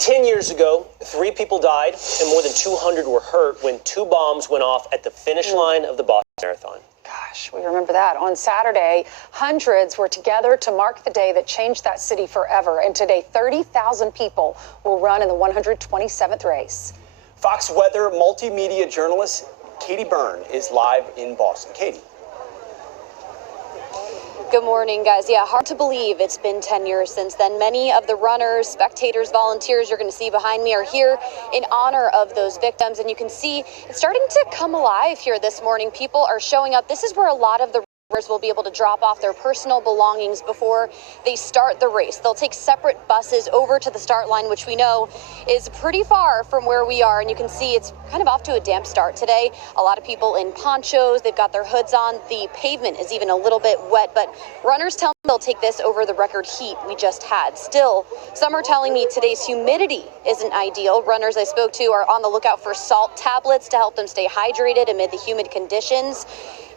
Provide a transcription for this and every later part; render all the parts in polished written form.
10 years ago, 3 people died and more than 200 were hurt when 2 bombs went off at the finish line of the Boston Marathon. Gosh, we remember that. On Saturday, hundreds were together to mark the day that changed that city forever. And today, 30,000 people will run in the 127th race. Fox Weather multimedia journalist Katie Byrne is live in Boston. Katie. Good morning, guys. Yeah, hard to believe it's been 10 years since then. Many of the runners, spectators, volunteers you're going to see behind me are here in honor of those victims. And you can see it's starting to come alive here this morning. People are showing up. This is where a lot of the runners will be able to drop off their personal belongings before they start the race. They'll take separate buses over to the start line, which we know is pretty far from where we are. And you can see it's kind of off to a damp start today. A lot of people in ponchos, they've got their hoods on. The pavement is even a little bit wet, but runners tell me they'll take this over the record heat we just had. Still, some are telling me today's humidity isn't ideal. Runners I spoke to are on the lookout for salt tablets to help them stay hydrated amid the humid conditions.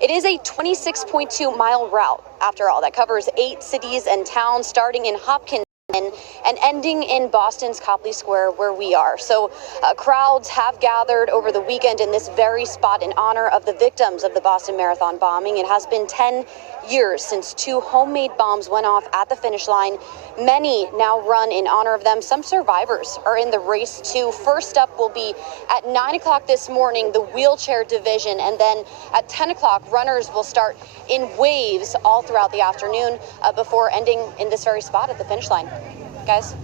It is a 26.2-mile route, after all, that covers 8 cities and towns, starting in Hopkins and ending in Boston's Copley Square, where we are. So crowds have gathered over the weekend in this very spot in honor of the victims of the Boston Marathon bombing. It has been 10 years since 2 homemade bombs went off at the finish line. Many now run in honor of them. Some survivors are in the race too. First up will be at 9 o'clock this morning, the wheelchair division, and then at 10 o'clock, runners will start in waves all throughout the afternoon before ending in this very spot at the finish line. Guys?